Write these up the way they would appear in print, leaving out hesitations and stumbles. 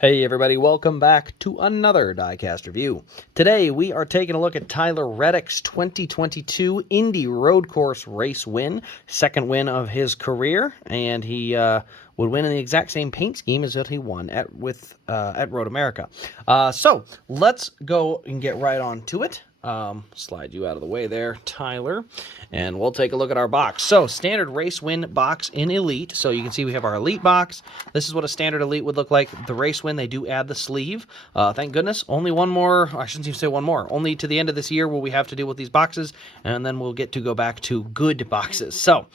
Hey everybody, welcome back to another Diecast review. Today we are taking a look at Tyler Reddick's 2022 Indy Road Course race win, second win of his career, and he would win in the exact same paint scheme as that he won at Road America. So let's go and get right on to it. Slide you out of the way there, Tyler, and we'll take a look at our box. So, standard race win box in Elite. So you can see we have our Elite box. This is what a standard Elite would look like. The race win, they do add the sleeve. Thank goodness. Only one more, I shouldn't even say one more. Only to the end of this year will we have to deal with these boxes, and then we'll get to go back to good boxes. So,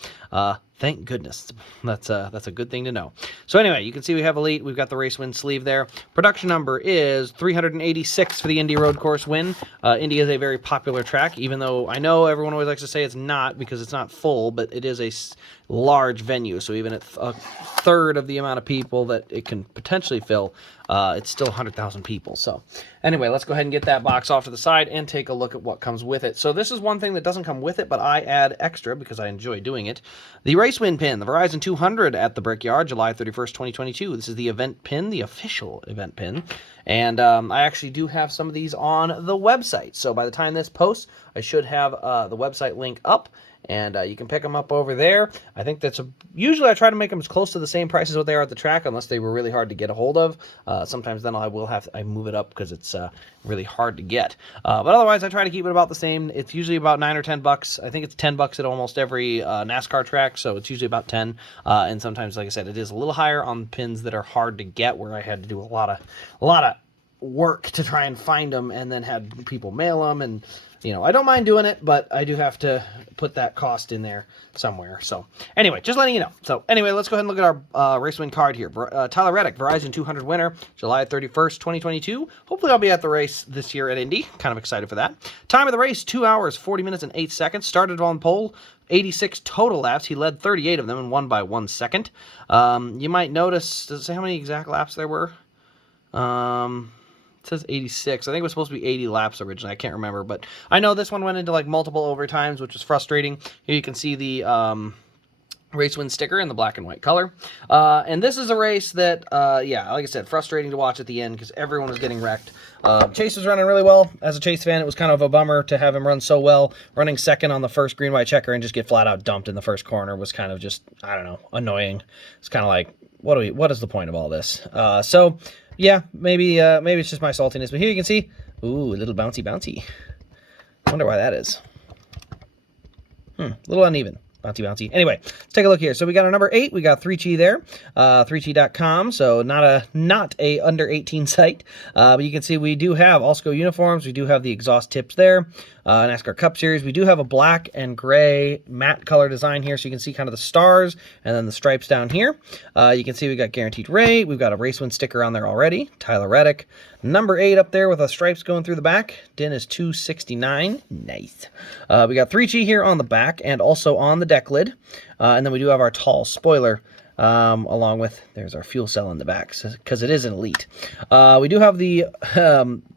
thank goodness. That's a good thing to know. So anyway, you can see we have Elite. We've got the race win sleeve there. Production number is 386 for the Indy Road Course win. Indy is a very popular track, even though I know everyone always likes to say it's not because it's not full, but it is a large venue. So even at a third of the amount of people that it can potentially fill, it's still 100,000 people. So anyway, let's go ahead and get that box off to the side and take a look at what comes with it. So this is one thing that doesn't come with it, but I add extra because I enjoy doing it. The race win pin, the Verizon 200 at the Brickyard, July 31st, 2022. This is the event pin, the official event pin. And I actually do have some of these on the website. So by the time this posts, I should have the website link up. And you can pick them up over there. I think usually I try to make them as close to the same price as what they are at the track, unless they were really hard to get a hold of. Sometimes then I move it up because it's really hard to get. But otherwise, I try to keep it about the same. It's usually about $9 or $10. I think it's $10 at almost every NASCAR track, so it's usually about 10. And sometimes, like I said, it is a little higher on pins that are hard to get, where I had to do a lot of work to try and find them, and then had people mail them. And I don't mind doing it, but I do have to put that cost in there somewhere. So anyway, just letting you know. So anyway, let's go ahead and look at our race win card here. Tyler Reddick, Verizon 200 winner, July 31st, 2022. Hopefully I'll be at the race this year at Indy. Kind of excited for that. Time of the race, 2 hours, 40 minutes, and 8 seconds. Started on pole, 86 total laps. He led 38 of them and won by 1 second. You might notice, does it say how many exact laps there were? It says 86. I think it was supposed to be 80 laps originally. I can't remember, but I know this one went into like multiple overtimes, which was frustrating. Here you can see the race win sticker in the black and white color. And this is a race that, yeah, like I said, frustrating to watch at the end because everyone was getting wrecked. Chase was running really well. As a Chase fan, it was kind of a bummer to have him run so well. Running second on the first green-white checker and just get flat out dumped in the first corner was kind of just, I don't know, annoying. It's kind of like, what is the point of all this? So yeah, maybe it's just my saltiness. But here you can see, ooh, a little bouncy. Wonder why that is. A little uneven. Bouncy. Anyway, let's take a look here. So we got our number 8. We got 3Chi there, 3chi.com. So not a under 18 site. But you can see we do have Allsco uniforms. We do have the exhaust tips there. NASCAR Cup Series. We do have a black and gray matte color design here, so you can see kind of the stars and then the stripes down here. You can see we got guaranteed rate. We've got a race win sticker on there already. Tyler Reddick. Number 8 up there with the stripes going through the back. DIN is 269. Nice. We got 3Chi here on the back and also on the deck lid. And then we do have our tall spoiler. Along with, there's our fuel cell in the back, because it is an Elite. We do have the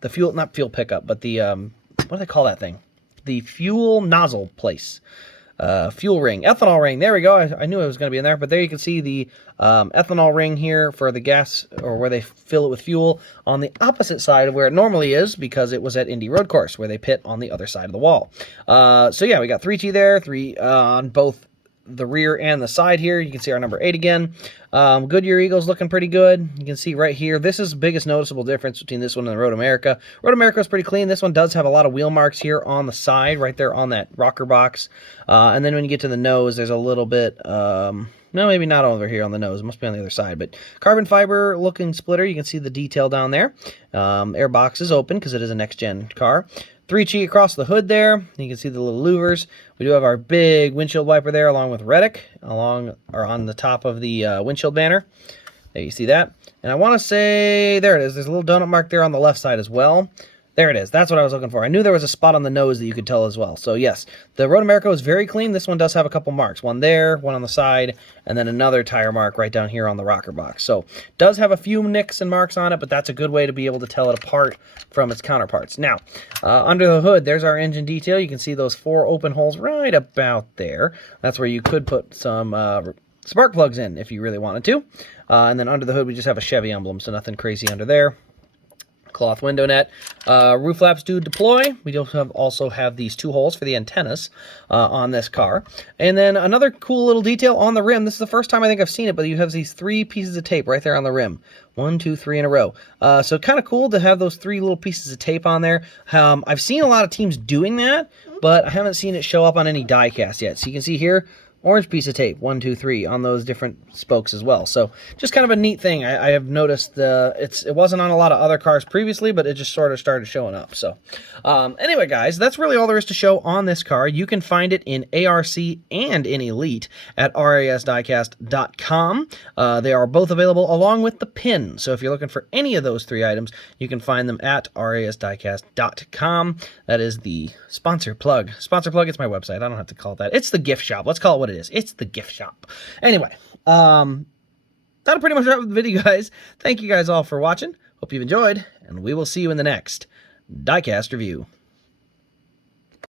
fuel, not fuel pickup, but the, what do they call that thing? The fuel nozzle place. Fuel ring, ethanol ring. There we go. I knew it was going to be in there, but there you can see the ethanol ring here for the gas, or where they fill it with fuel, on the opposite side of where it normally is, because it was at Indy Road Course, where they pit on the other side of the wall. So yeah, we got 3Chi there, 3 on both the rear and the side here. You can see our number 8 again. Goodyear Eagle's looking pretty good. You can see right here, this is the biggest noticeable difference between this one and the Road America. Road America is pretty clean. This one does have a lot of wheel marks here on the side, right there on that rocker box. And then when you get to the nose, there's a little bit, no, maybe not over here on the nose. It must be on the other side. But carbon fiber looking splitter. You can see the detail down there. Air box is open because it is a next-gen car. 3Chi across the hood there. You can see the little louvers. We do have our big windshield wiper there, along with Reddick, on the top of the windshield banner. There you see that. And I want to say, there it is. There's a little donut mark there on the left side as well. There it is. That's what I was looking for. I knew there was a spot on the nose that you could tell as well. So yes, the Road America is very clean. This one does have a couple marks. One there, one on the side, and then another tire mark right down here on the rocker box. So does have a few nicks and marks on it, but that's a good way to be able to tell it apart from its counterparts. Now, under the hood, there's our engine detail. You can see those 4 open holes right about there. That's where you could put some spark plugs in if you really wanted to. And then under the hood, we just have a Chevy emblem, so nothing crazy under there. Cloth window net. Roof flaps do deploy. We also have these 2 holes for the antennas on this car. And then another cool little detail on the rim. This is the first time I think I've seen it, but you have these 3 pieces of tape right there on the rim. 1, 2, 3 in a row. So kind of cool to have those 3 little pieces of tape on there. I've seen a lot of teams doing that, but I haven't seen it show up on any diecast yet. So you can see here, orange piece of tape, 1, 2, 3 on those different spokes as well. So just kind of a neat thing. I have noticed it wasn't on a lot of other cars previously, but it just sort of started showing up. So anyway, guys, that's really all there is to show on this car. You can find it in ARC and in Elite at rasdiecast.com. They are both available along with the pin. So if you're looking for any of those 3 items, you can find them at rasdiecast.com. That is the sponsor plug. Sponsor plug, it's my website. I don't have to call it that. It's the gift shop. Let's call it what it is. It's the gift shop. Anyway, that'll pretty much wrap up the video, guys. Thank you guys all for watching. Hope you've enjoyed, and we will see you in the next Diecast review.